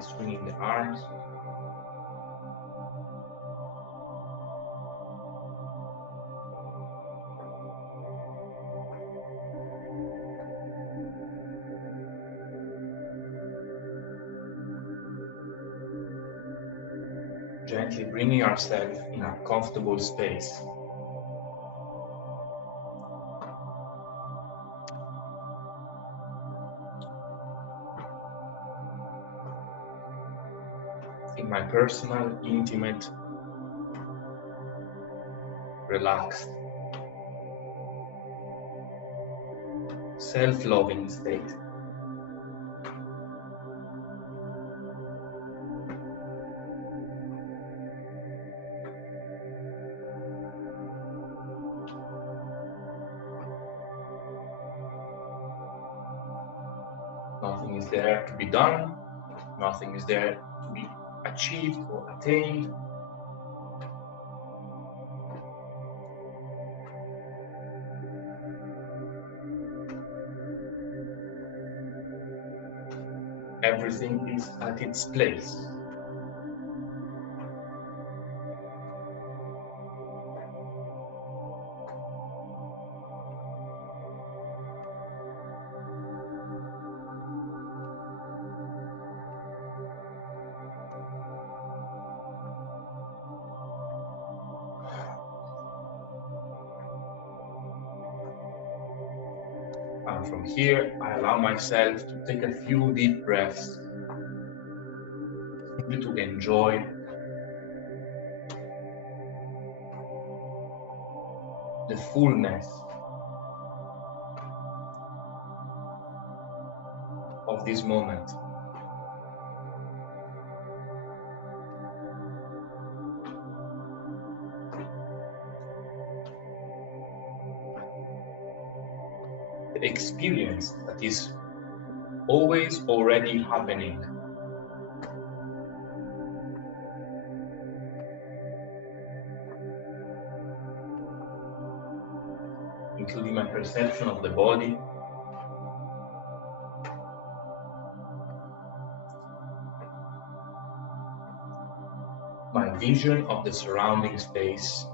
swinging the arms. Gently bringing ourselves in a comfortable space. In my personal, intimate, relaxed, self-loving state. Nothing is there to be done, nothing is there to be achieved or attained. Everything is at its place. And from here, I allow myself to take a few deep breaths, simply to enjoy the fullness of this moment. The experience that is always already happening. Including my perception of the body, my vision of the surrounding space,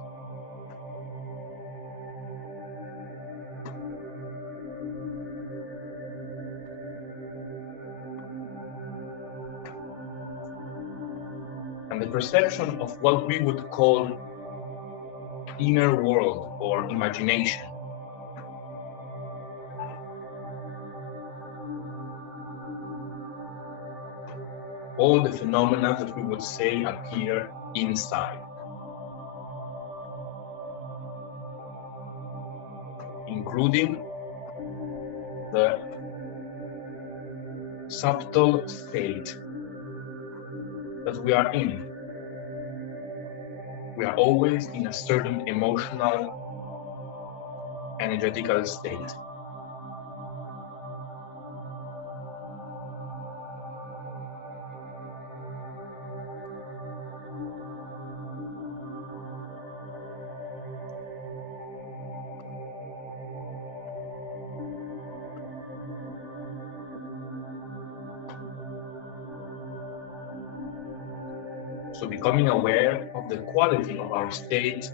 and the perception of what we would call inner world or imagination. All the phenomena that we would say appear inside, including the subtle state that we are in. We are always in a certain emotional, energetical state. So becoming aware of the quality of our state,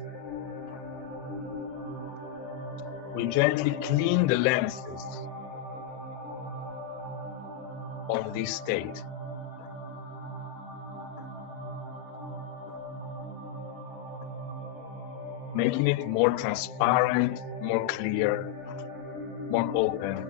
we gently clean the lenses of this state. Making it more transparent, more clear, more open.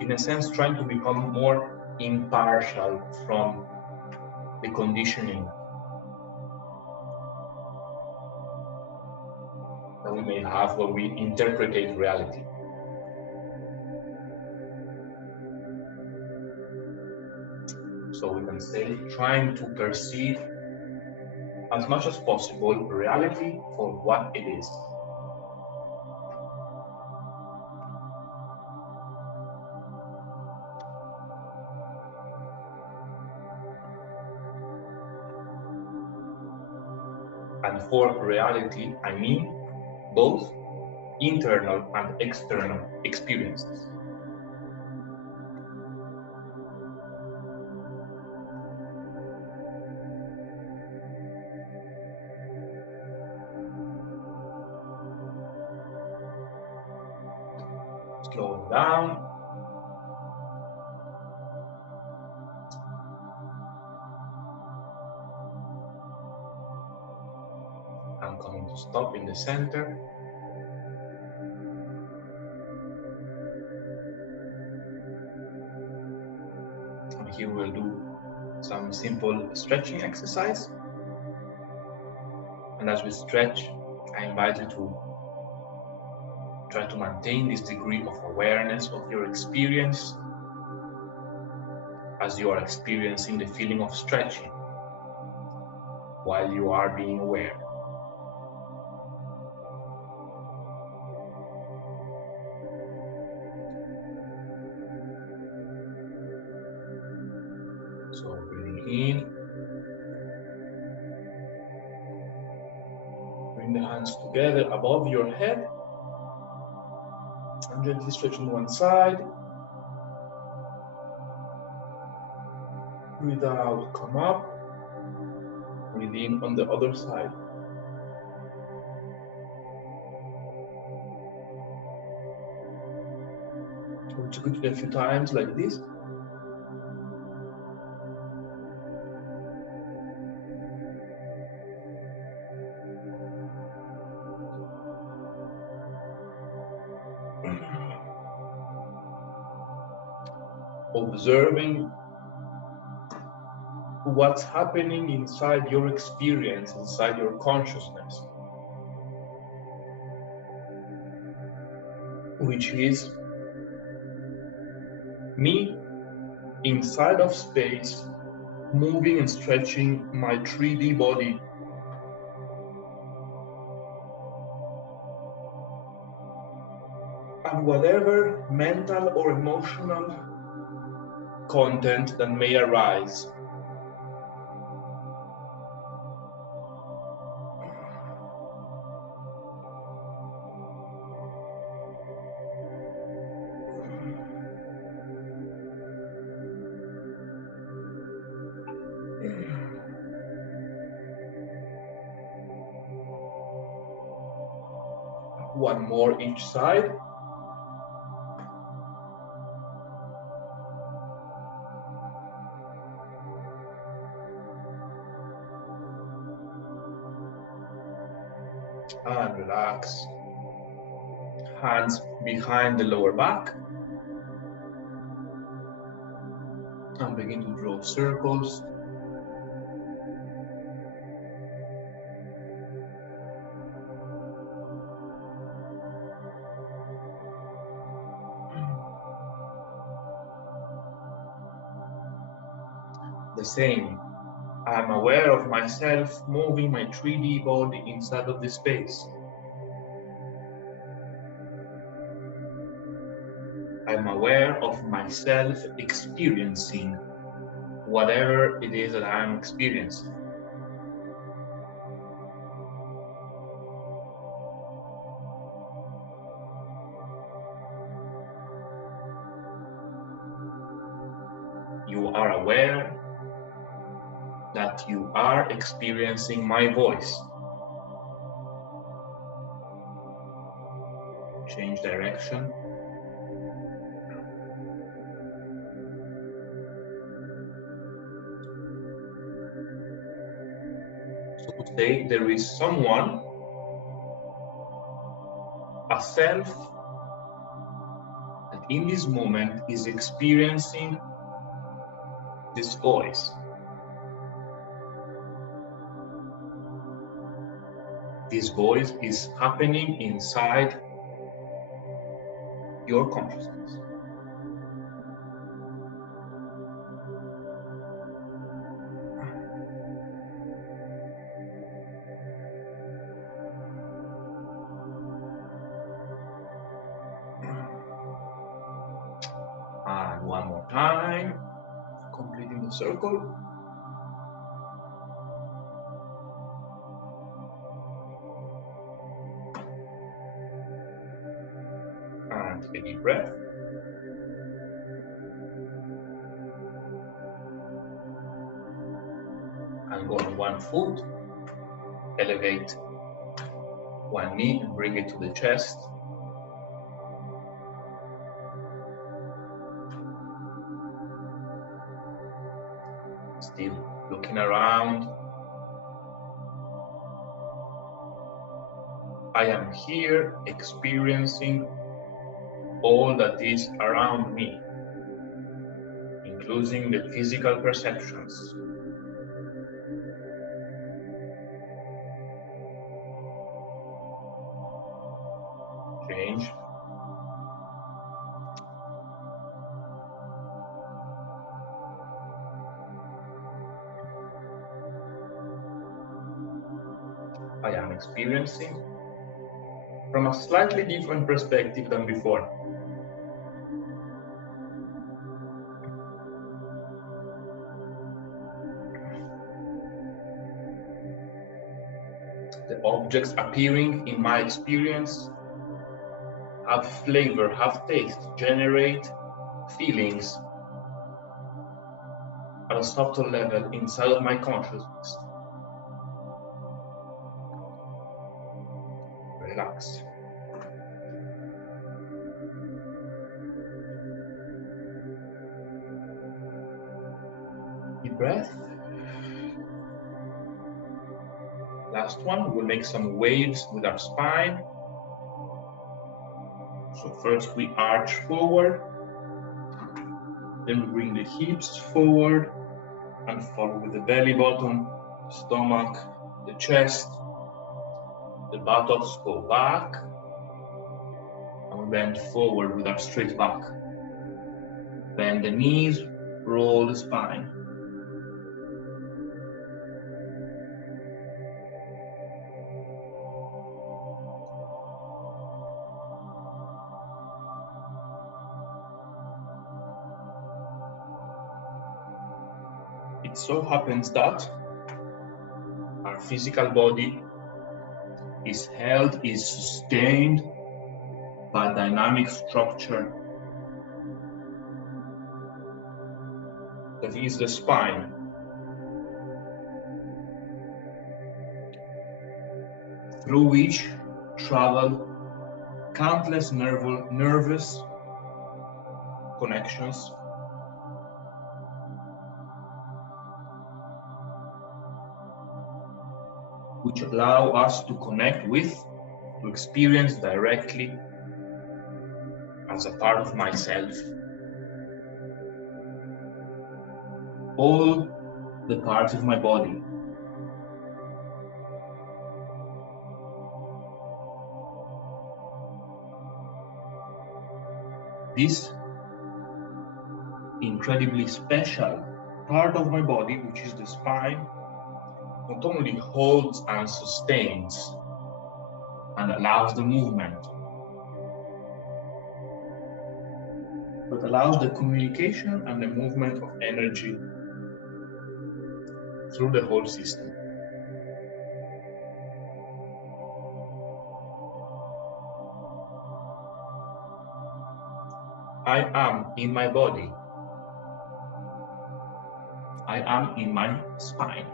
In a sense, trying to become more impartial from the conditioning that we may have when we interpret reality. So we can say, trying to perceive as much as possible reality for what it is. for reality, I mean both internal and external experiences. Slow down. I'm coming to stop in the center. And here we'll do some simple stretching exercise. And as we stretch, I invite you to try to maintain this degree of awareness of your experience as you are experiencing the feeling of stretching while you are being aware. So breathing in, bring the hands together above your head and gently stretching one side. Breathe out, come up. Breathe in on the other side. So it's good to do a few times like this. Observing what's happening inside your experience, inside your consciousness, which is me inside of space, moving and stretching my 3D body. And whatever mental or emotional content that may arise. One more each side. And relax. Hands behind the lower back. And begin to draw circles. The same. I'm aware of myself moving my 3D body inside of the space. I'm aware of myself experiencing whatever it is that I'm experiencing. You are aware that you are experiencing my voice. Change direction. So to say, there is someone, a self, that in this moment is experiencing this voice. This voice is happening inside your consciousness. And one more time, completing the circle. a deep breath. And go on one foot, elevate one knee and bring it to the chest. Still looking around. I am here experiencing all that is around me, including the physical perceptions. Change. I am experiencing from a slightly different perspective than before. The objects appearing in my experience have flavor, have taste, generate feelings at a subtle level inside of my consciousness. Relax. Deep breath. Last one, we'll make some waves with our spine. So first we arch forward, then we bring the hips forward and follow with the belly button, the stomach, the chest. The buttocks go back and we bend forward with our straight back. Bend the knees, roll the spine. It so happens that our physical body is held, is sustained by dynamic structure that is the spine. Through which travel countless nervous connections which allow us to connect with, to experience directly as a part of myself, all the parts of my body. This incredibly special part of my body, which is the spine, not only holds and sustains and allows the movement, but allows the communication and the movement of energy through the whole system. I am in my body. I am in my spine.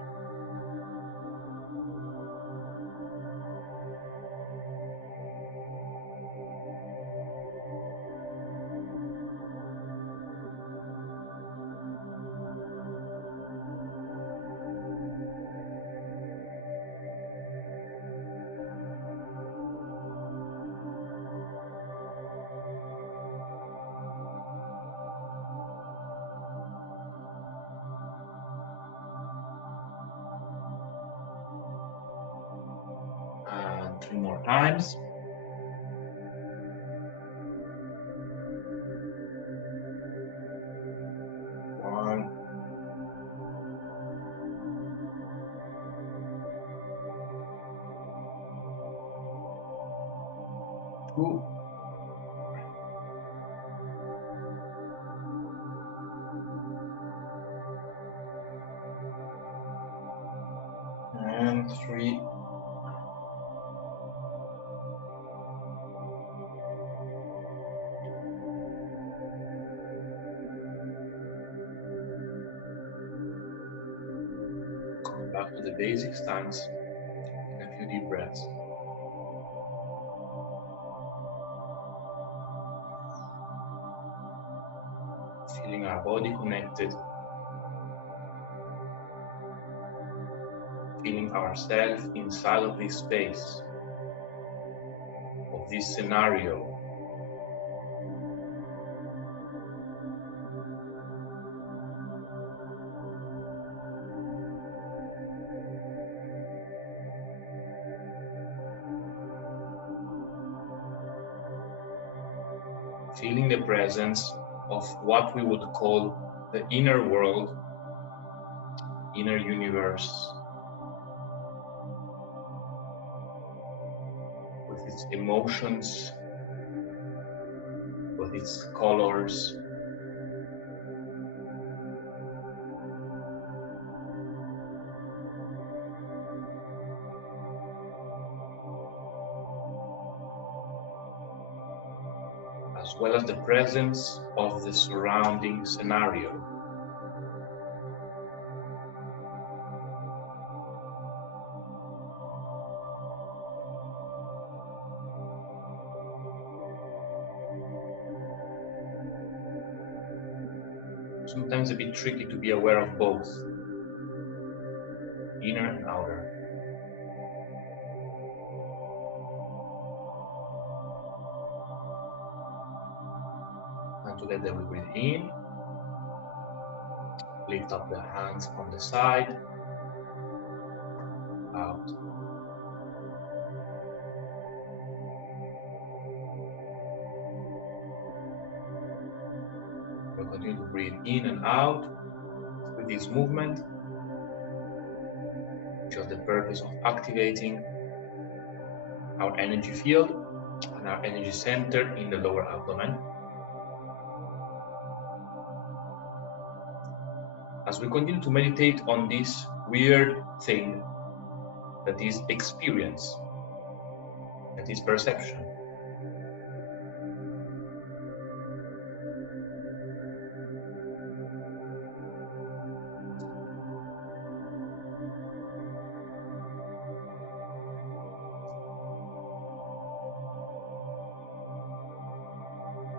And 3 more times. One. 2. And 3. back to the basic stance in a few deep breaths. Feeling our body connected, feeling ourselves inside of this space, of this scenario. Feeling the presence of what we would call the inner world, inner universe, with its emotions, with its colors, as well as the presence of the surrounding scenario. Sometimes a bit tricky to be aware of both, inner and outer. And together we breathe in, lift up the hands on the side, out. We'll continue to breathe in and out with this movement, which has the purpose of activating our energy field and our energy center in the lower abdomen. As we continue to meditate on this weird thing that is experience, that is perception.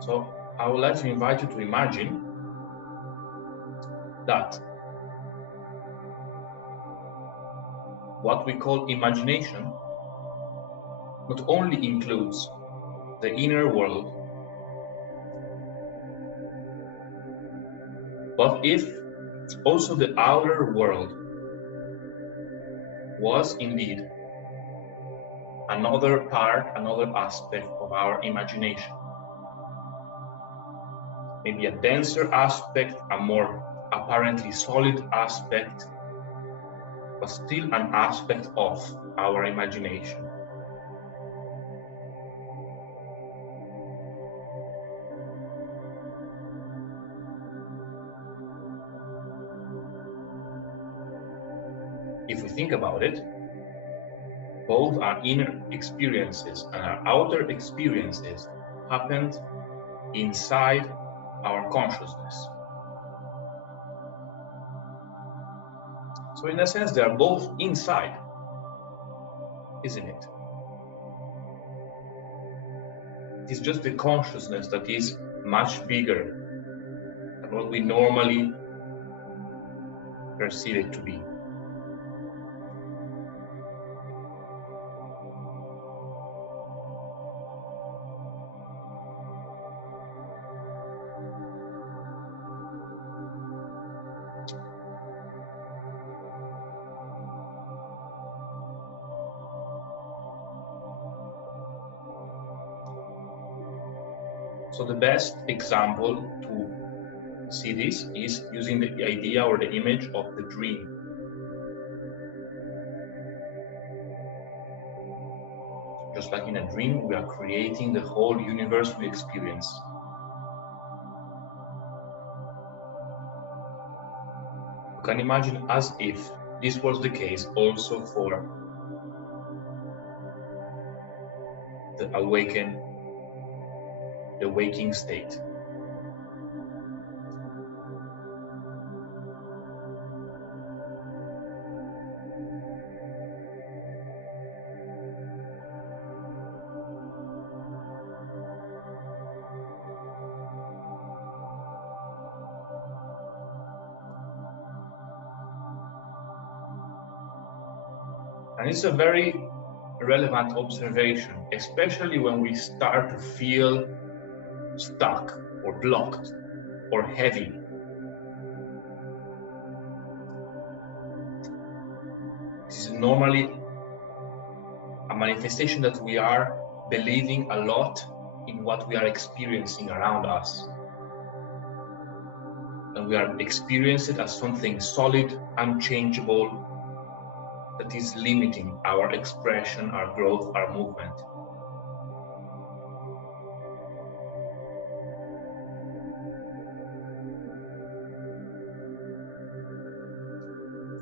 So I would like to invite you to imagine that what we call imagination not only includes the inner world, but if also the outer world was indeed another part, another aspect of our imagination. Maybe a denser aspect, a more apparently solid aspect, but still an aspect of our imagination. If we think about it, both our inner experiences and our outer experiences happened inside our consciousness. So in a sense, they are both inside, isn't it? It's just the consciousness that is much bigger than what we normally perceive it to be. So the best example to see this is using the idea or the image of the dream. Just like in a dream, we are creating the whole universe we experience. You can imagine as if this was the case also for the waking state. And it's a very relevant observation, especially when we start to feel stuck or blocked or heavy. This is normally a manifestation that we are believing a lot in what we are experiencing around us. And we are experiencing it as something solid, unchangeable, that is limiting our expression, our growth, our movement.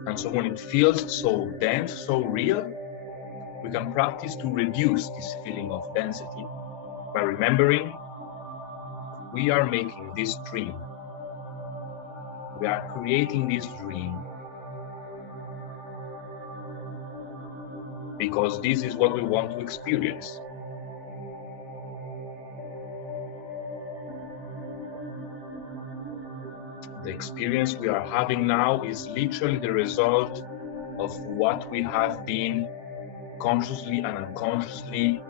And so when it feels so dense, so real, we can practice to reduce this feeling of density by remembering we are making this dream. We are creating this dream because this is what we want to experience. The experience we are having now is literally the result of what we have been consciously and unconsciously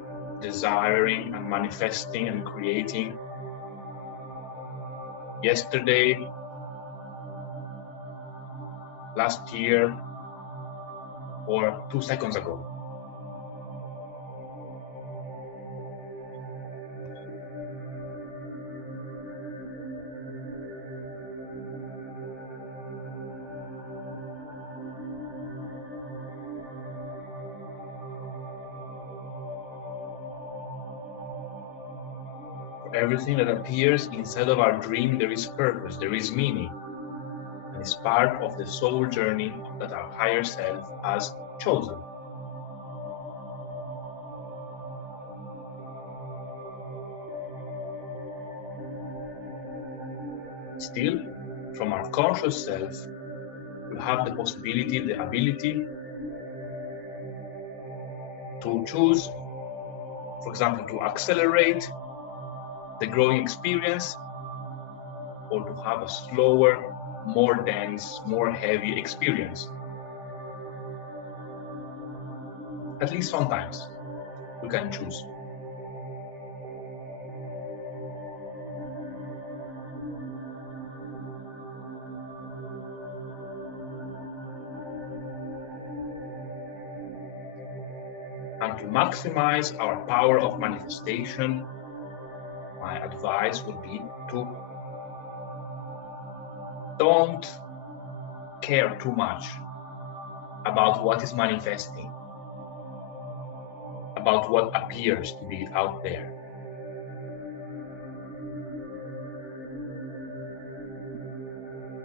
desiring and manifesting and creating yesterday, last year, or 2 seconds ago. For everything that appears inside of our dream, there is purpose, there is meaning, and it's part of the soul journey that our higher self has chosen. Still, from our conscious self, we have the possibility, the ability to choose, for example, to accelerate the growing experience or to have a slower, more dense, more heavy experience. At least sometimes we can choose. And to maximize our power of manifestation, my advice would be to don't care too much about what is manifesting, about what appears to be out there.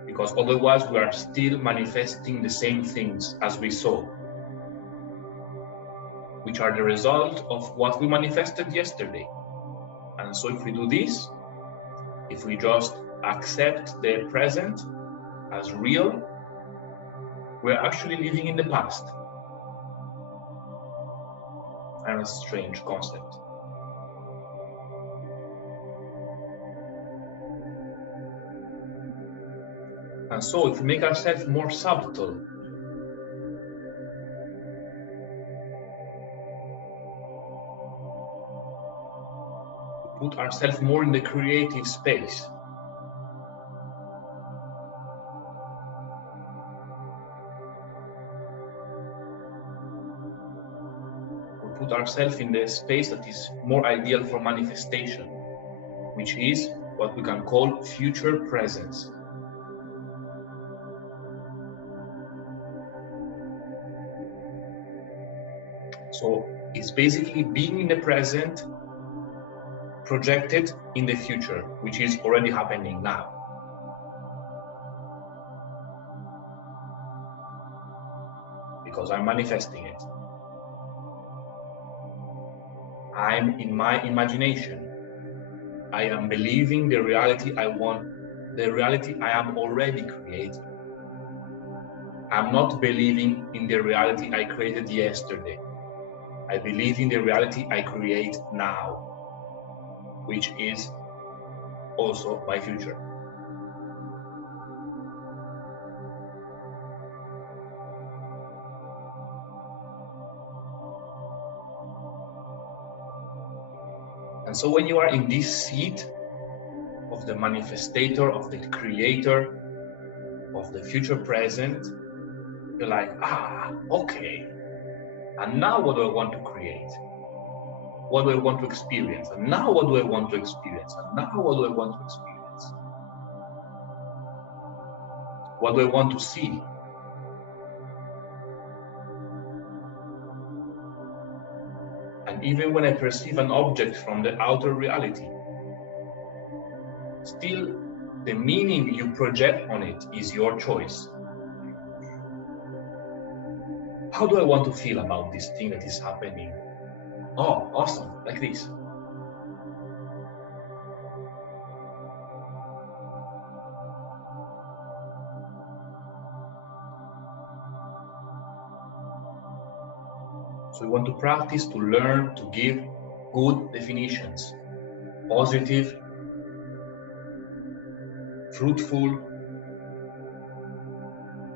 Because otherwise we are still manifesting the same things as we saw, which are the result of what we manifested yesterday. And so if we do this, if we just accept the present as real, we're actually living in the past. And a strange concept. And so if we make ourselves more subtle, we put ourselves more in the creative space, we put ourselves in the space that is more ideal for manifestation, which is what we can call future presence. So it's basically being in the present, projected in the future, which is already happening now. Because I'm manifesting it. I'm in my imagination. I am believing the reality I want, the reality I am already creating. I'm not believing in the reality I created yesterday. I believe in the reality I create now, which is also my future. And so when you are in this seat of the manifestator, of the creator, of the future present, you're like, okay. And now what do I want to create? What do I want to experience? And now what do I want to experience? And now what do I want to experience? What do I want to see? And even when I perceive an object from the outer reality, still the meaning you project on it is your choice. How do I want to feel about this thing that is happening? Oh, awesome, like this. So we want to practice to learn to give good definitions, positive, fruitful,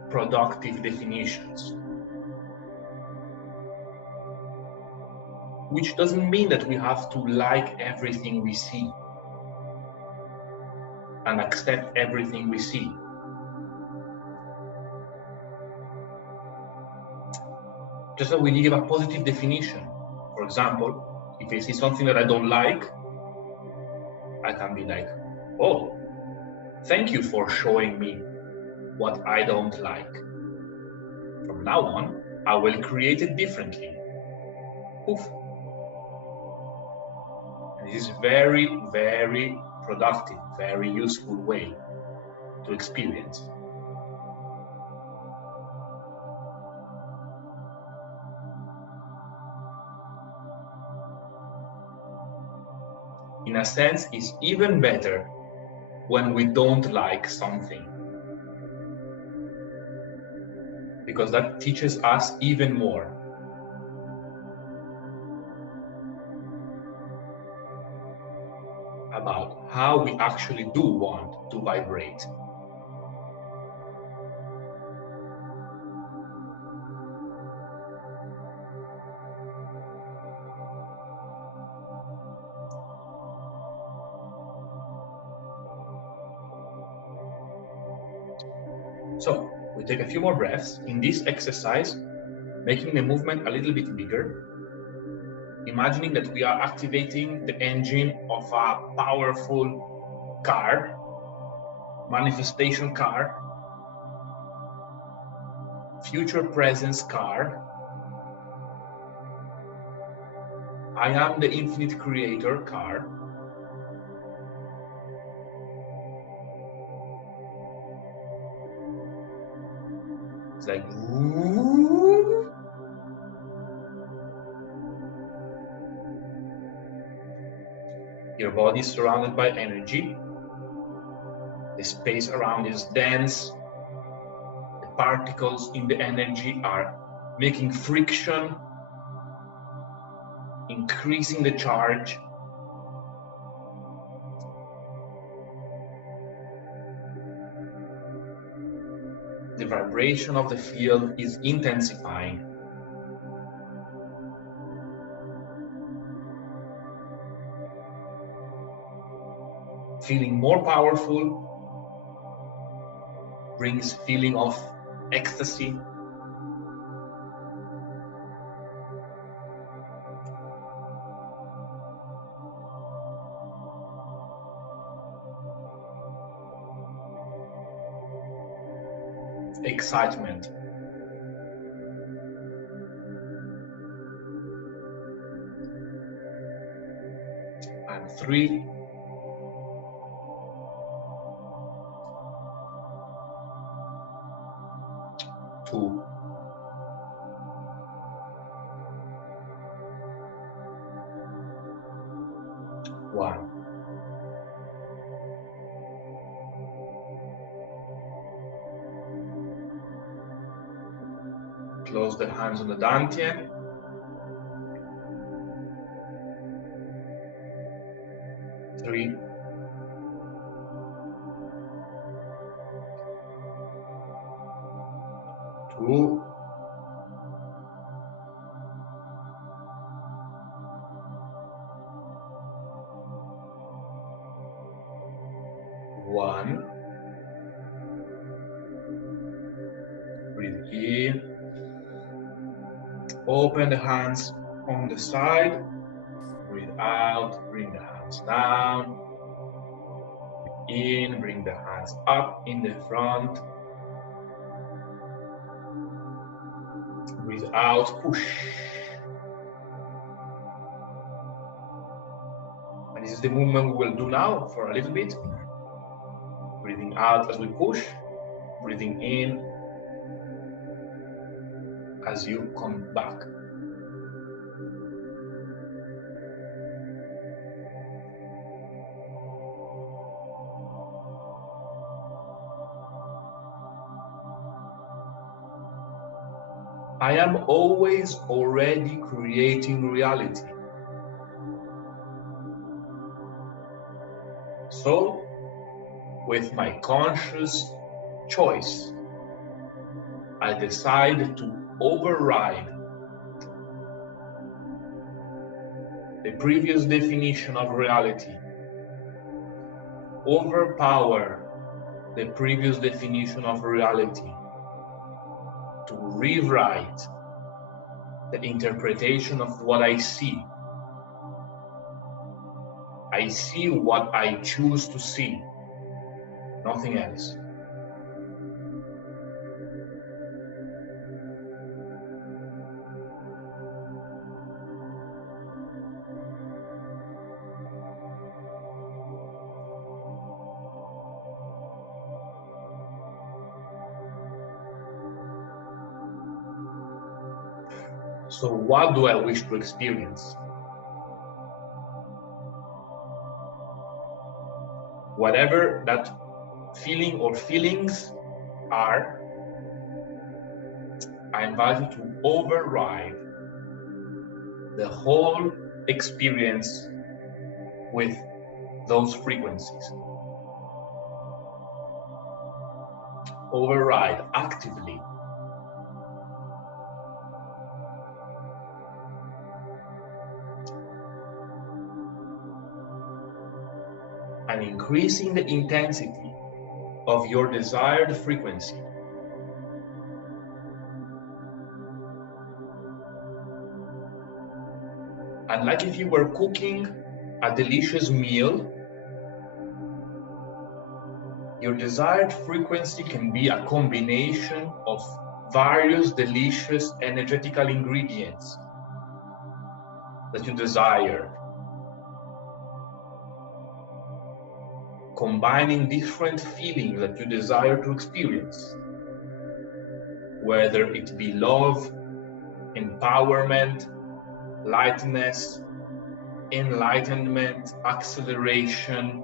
productive definitions. Which doesn't mean that we have to like everything we see and accept everything we see. Just that we give a positive definition. For example, if I see something that I don't like, I can be like, oh, thank you for showing me what I don't like. From now on, I will create it differently. Poof. And this is very, very productive, very useful way to experience. In a sense, it's even better when we don't like something, because that teaches us even more. About how we actually do want to vibrate. So we take a few more breaths in this exercise, making the movement a little bit bigger, imagining that we are activating the engine of a powerful car, manifestation car, future presence car. I am the infinite creator car. It's like, ooh. Your body is surrounded by energy. The space around is dense. The particles in the energy are making friction, increasing the charge. The vibration of the field is intensifying. Feeling more powerful brings feeling of ecstasy. Excitement. And 3, 2, 1. Close the hands on the dantian. Three, 2, 1. 1. Breathe in. Open the hands on the side. Breathe out. Bring the hands down. In. Bring the hands up in the front. Breathe out. Push. And this is the movement we will do now for a little bit. Breathing out as we push. Breathing in as you come back. I am always already creating reality. So, with my conscious choice, I decide to override the previous definition of reality, overpower the previous definition of reality, to rewrite the interpretation of what I see. I see what I choose to see, nothing else. So what do I wish to experience? Whatever that feeling or feelings are, I invite you to override the whole experience with those frequencies. Override actively. And increasing the intensity of your desired frequency. And like if you were cooking a delicious meal, your desired frequency can be a combination of various delicious energetical ingredients that you desire, combining different feelings that you desire to experience, whether it be love, empowerment, lightness, enlightenment, acceleration,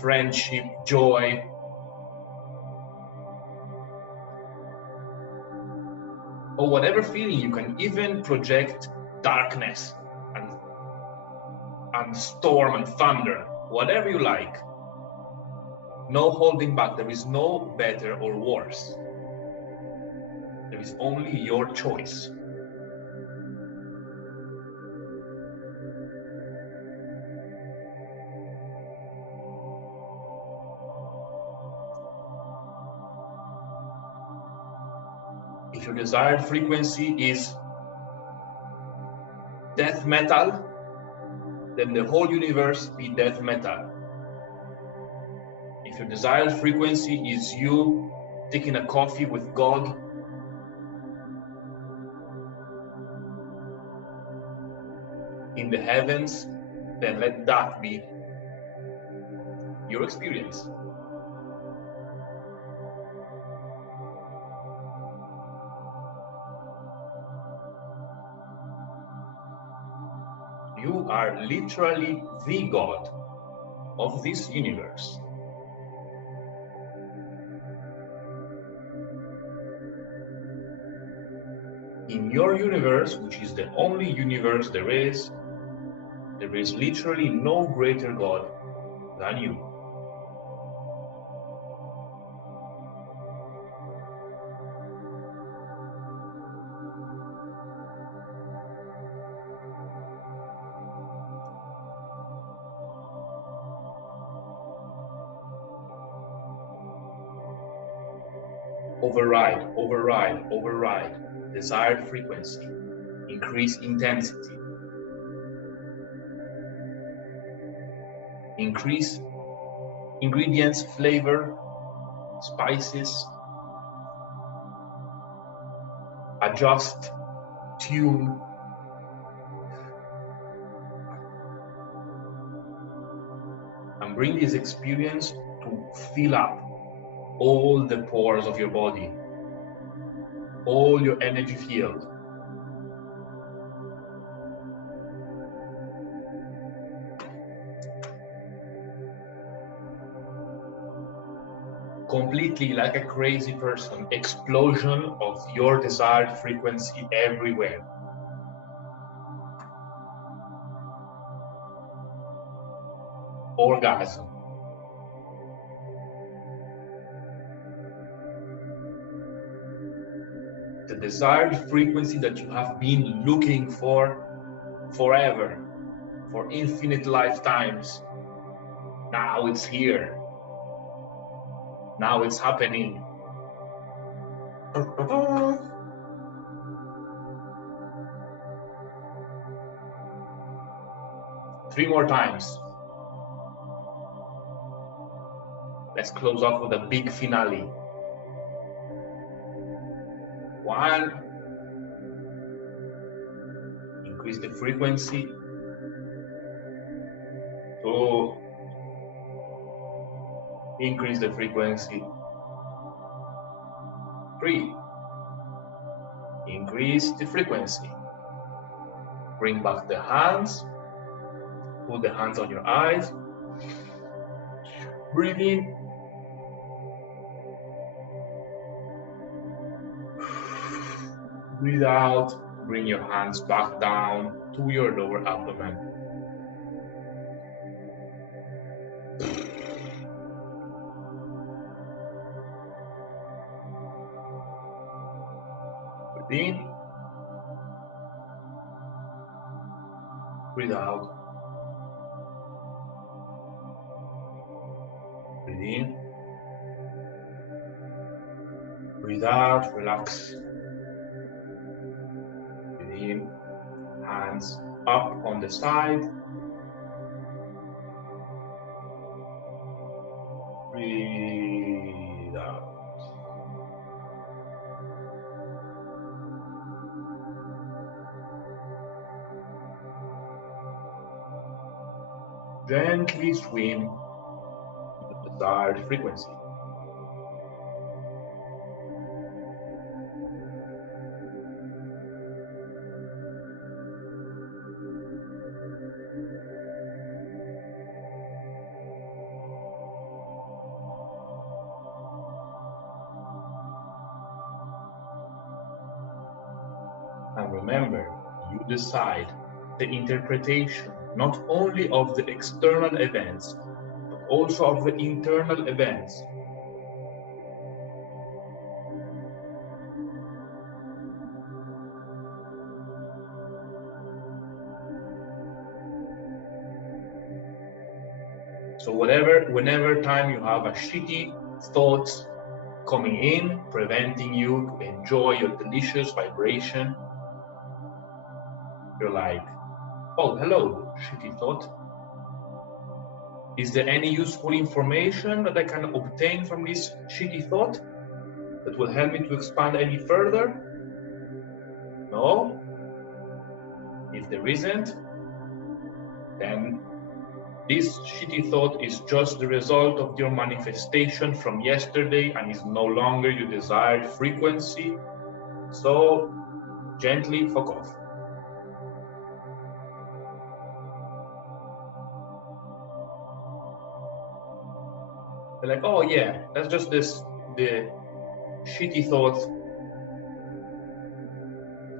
friendship, joy. Or whatever feeling. You can even project darkness and storm and thunder, whatever you like. No holding back. There is no better or worse. There is only your choice. If your desired frequency is death metal, then the whole universe be death metal. If your desired frequency is you taking a coffee with God, in the heavens, then let that be your experience. You are literally the God of this universe. In your universe, which is the only universe there is literally no greater God than you. Override, override, override. Desired frequency. Increase intensity. Increase ingredients, flavor, spices. Adjust, tune. And bring this experience to fill up all the pores of your body, all your energy field. Completely like a crazy person, explosion of your desired frequency everywhere. Orgasm. The desired frequency that you have been looking for forever, for infinite lifetimes. Now it's here. Now it's happening. 3 more times. Let's close off with a big finale. 1. Increase the frequency. 2. Increase the frequency. 3. Increase the frequency. Bring back the hands. Put the hands on your eyes. Breathe in. Breathe out. Bring your hands back down to your lower abdomen. Breathe in. Breathe out. Breathe in. Breathe out. Relax. Breathe in. Hands up on the side. Breathe out. Gently swim to the desired frequency. And remember, you decide the interpretation not only of the external events, but also of the internal events. So whenever time you have a shitty thoughts coming in, preventing you to enjoy your delicious vibration, you're like, oh, hello, shitty thought. Is there any useful information that I can obtain from this shitty thought that will help me to expand any further? No? If there isn't, then this shitty thought is just the result of your manifestation from yesterday and is no longer your desired frequency. So gently fuck off. They're like, oh yeah, that's just the shitty thought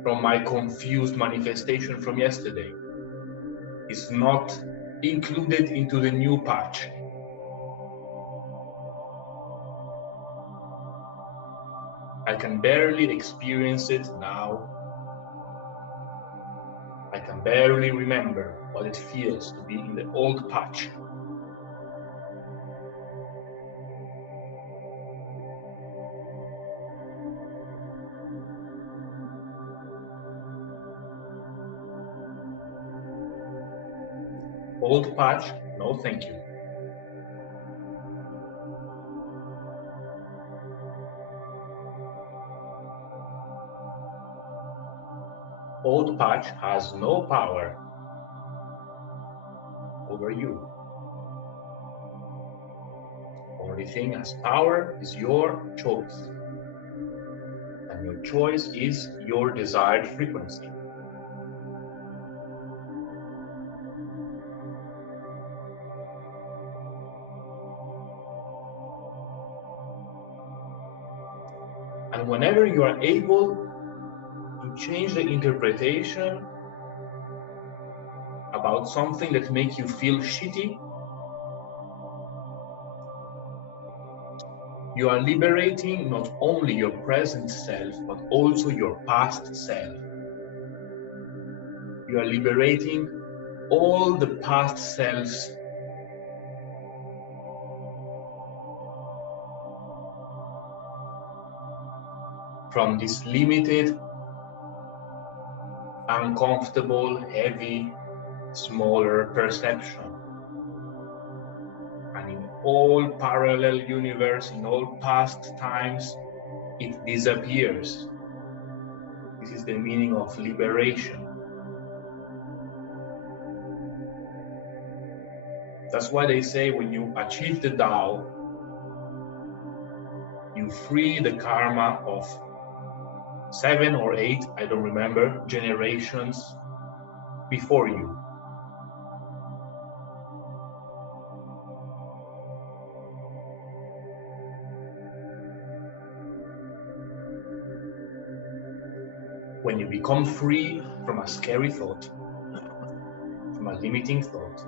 from my confused manifestation from yesterday. It's not included into the new patch. I can barely experience it now. I can barely remember what it feels to be in the old patch. Old patch, no thank you. Old patch has no power over you. Only thing has power is your choice. And your choice is your desired frequency. And whenever you are able to change the interpretation about something that makes you feel shitty, you are liberating not only your present self, but also your past self. You are liberating all the past selves from this limited, uncomfortable, heavy, smaller perception. And in all parallel universe, in all past times, it disappears. This is the meaning of liberation. That's why they say when you achieve the Tao, you free the karma of 7 or 8, I don't remember, generations before you. When you become free from a scary thought, from a limiting thought,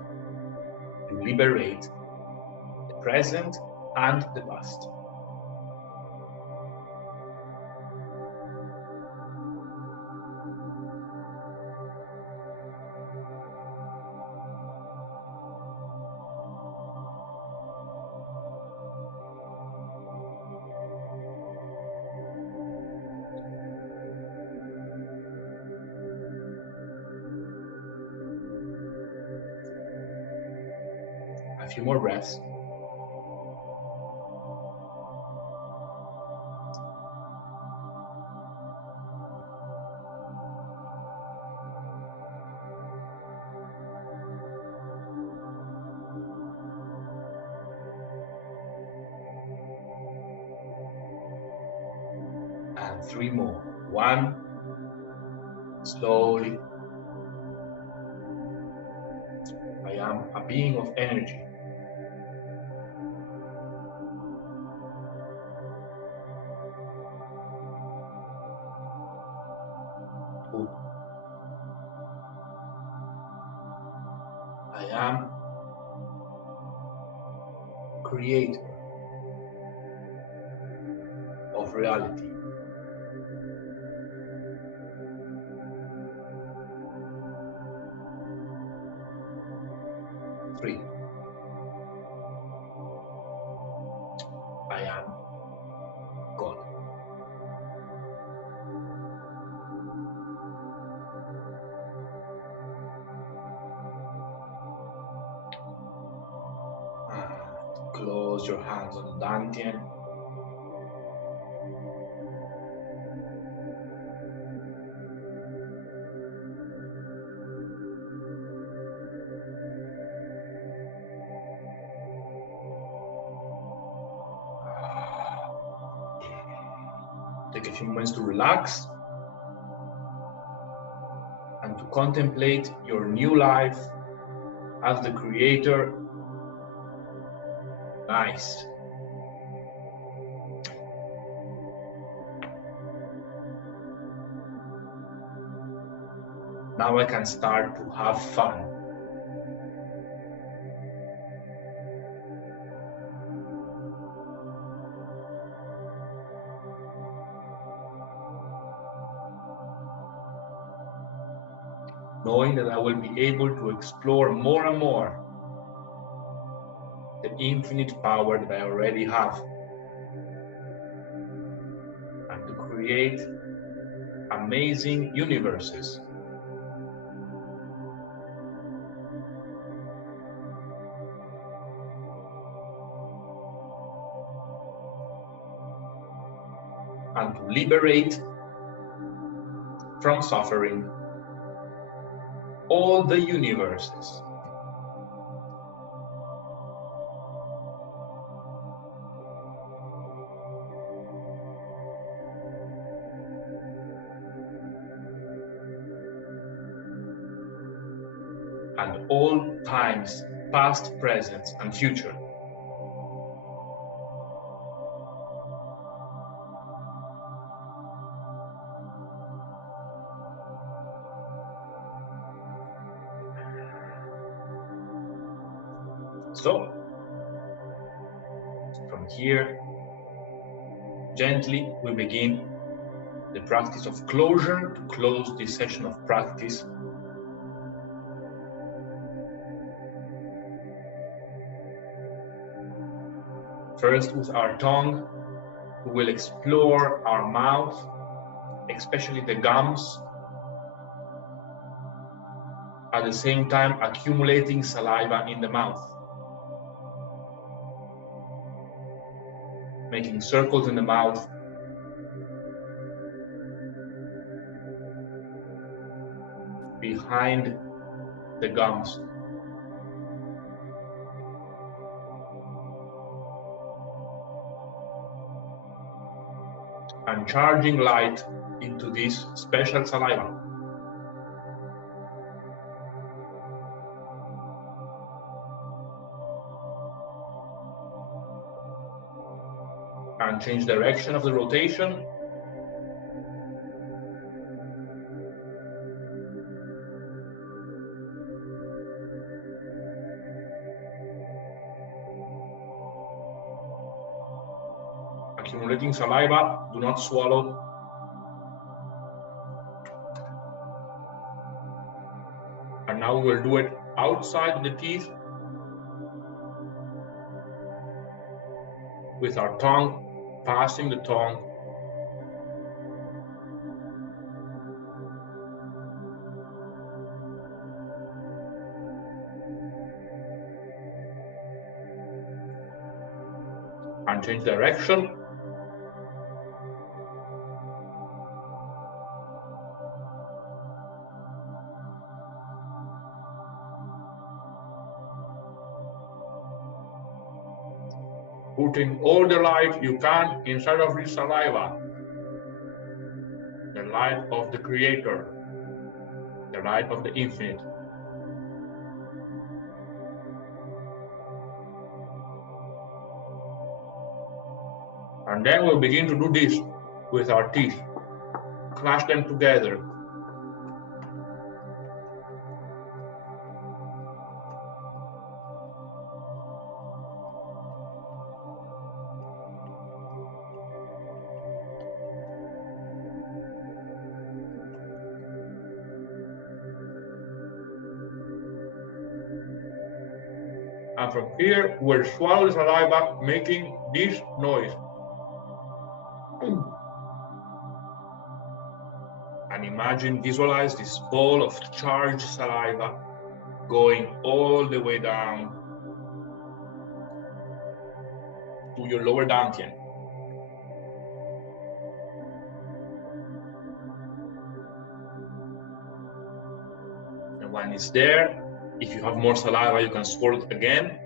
you liberate the present and the past. A few more breaths. And 3 more. 1, slowly. I am a being of energy. 2, I am creator of reality. 3, I am God. And close your hands on the dantian. Take a few moments to relax and to contemplate your new life as the creator. Nice. Now I can start to have fun. Knowing that I will be able to explore more and more the infinite power that I already have, and to create amazing universes. and to liberate from suffering all the universes. And all times, past, present, and future. So, from here, gently we begin the practice of closure to close this session of practice. First, with our tongue, we will explore our mouth, especially the gums, at the same time accumulating saliva in the mouth, making circles in the mouth, behind the gums. And charging light into this special saliva. And change direction of the rotation. Accumulating saliva, do not swallow. And now we will do it outside the teeth with our tongue, passing the tongue and change direction. Putting all the light you can inside of this saliva. The light of the Creator, the light of the Infinite. And then we'll begin to do this with our teeth. Clash them together. And from here, we'll swallow the saliva, making this noise. And imagine, visualize this ball of charged saliva going all the way down to your lower dantian. And when it's there, if you have more saliva, you can swallow it again.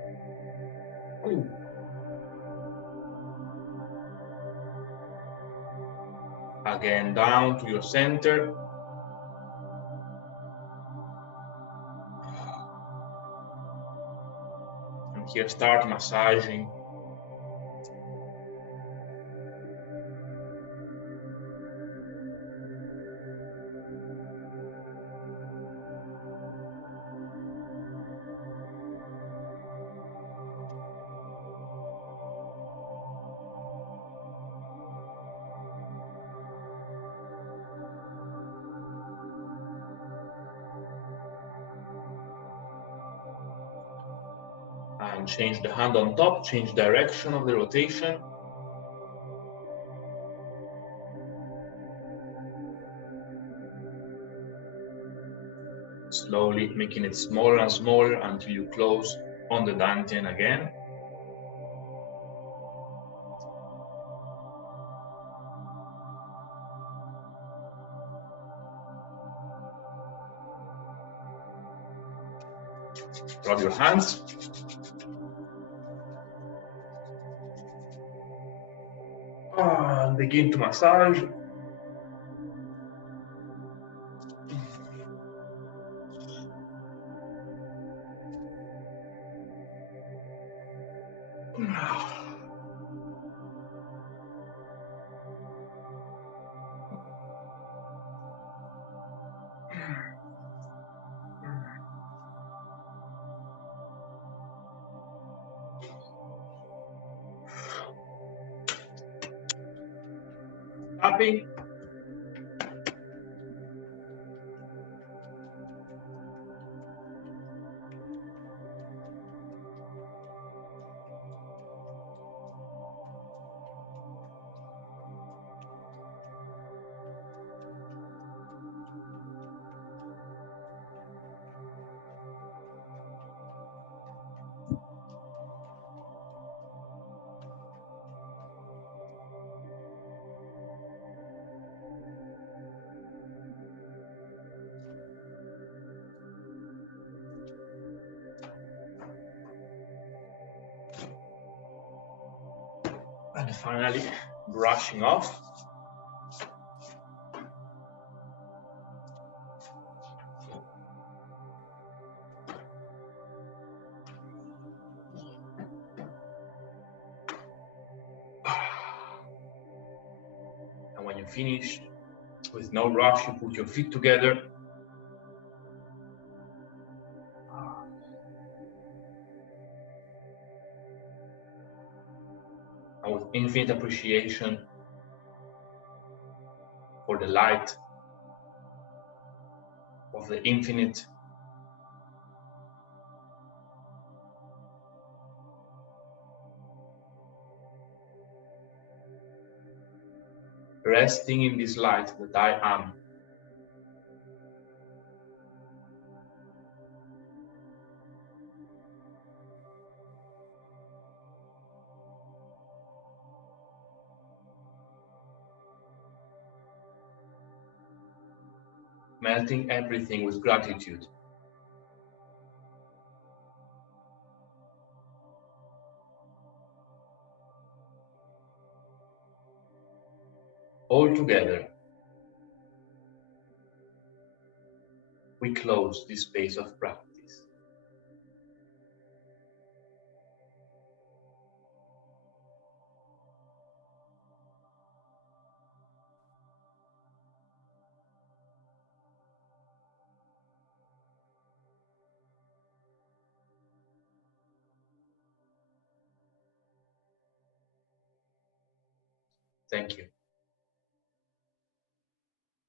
Again, down to your center. And here start massaging. And change the hand on top, change direction of the rotation. Slowly making it smaller and smaller until you close on the dantian again. Rub your hands. And begin to massage. Tapping. And finally, brushing off. And when you finish, with no rush, you put your feet together. And with infinite appreciation for the light of the infinite, resting in this light that I am. Melting everything with gratitude. All together, we close this space of practice. Thank you.